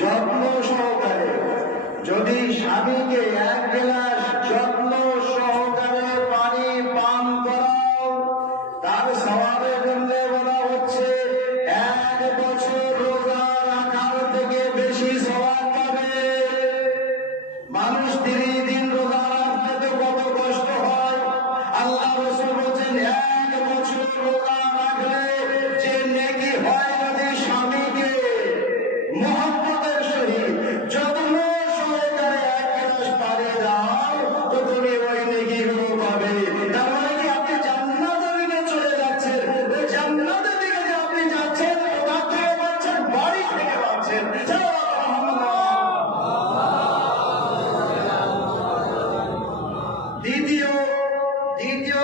যত্ন সহকারে। যদি স্বামীকে এক গেলাস যত্ন সহকারে পানি পান করাও, তার স্বভাবের জন্য বলা হচ্ছে, এক বছর রোজা রাখার থেকে বেশি স্বভাব পাবে। মানুষ তিরিশ দ্বিতীয় দ্বিতীয়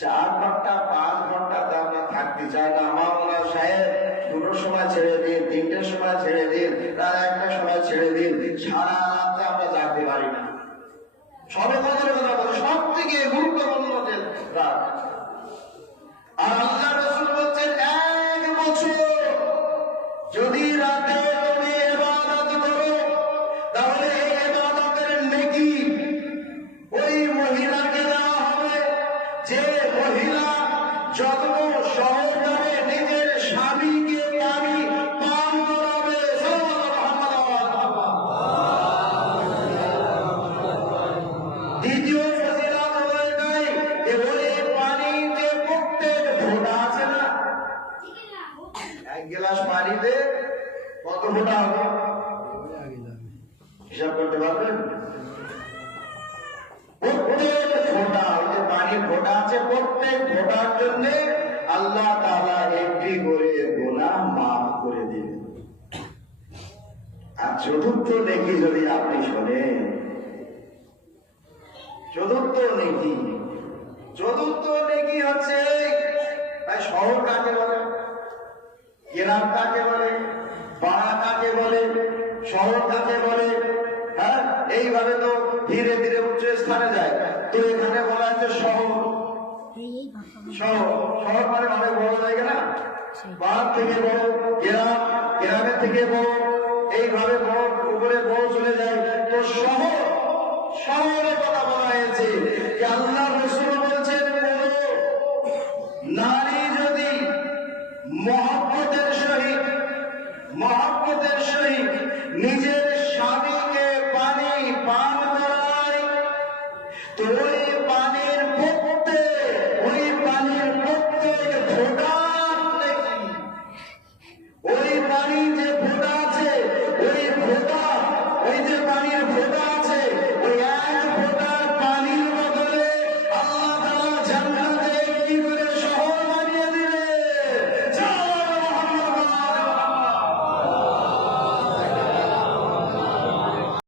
চার ঘণ্টা, পাঁচ ঘণ্টা আমরা থাকতে চাই না। আমার সাহেব, দুটোর সময় ছেড়ে দিন, তিনটের সময় ছেড়ে দিন, রাত একটা সময় ছেড়ে দিন, সারা রাত্রে আমরা জাগতে পারি না কদরের কথা বলে সব থেকে গুরুত্বপূর্ণ যে রাত গ্লাস পানিতে কত ফোঁটা হবে? হিসাব করতে পারবেন? প্রত্যেক ফোঁটা যে ফোঁটা আছে, প্রত্যেক ফোঁটার জন্য আল্লাহ একটি করে মাফ করে আর চতুর্থ দেখি যদি আপনি শোনেন, চতুর্থ নেকি চতুর্থ নেকি হচ্ছে, ভাই শহর কাকে বলে? কেনার কাকে বলে? পাড়া কাকে বলে? শহর কাকে বলে? হ্যাঁ এইভাবে তো ধীরে ধীরে উচ্চ স্থানে যায়। তো এখানে বলা হয়েছে শহর। শহর। শহর মানে অনেক বড় জায়গা না? পাহাড় থেকে বড়, গ্রাম গ্রামের থেকে বড়, এইভাবে বড় উপরে বড় চলে যায়। তো শহর, শহরের কথা বলা হয়েছে। যে আল্লাহ রসুল বলছেন না নিজের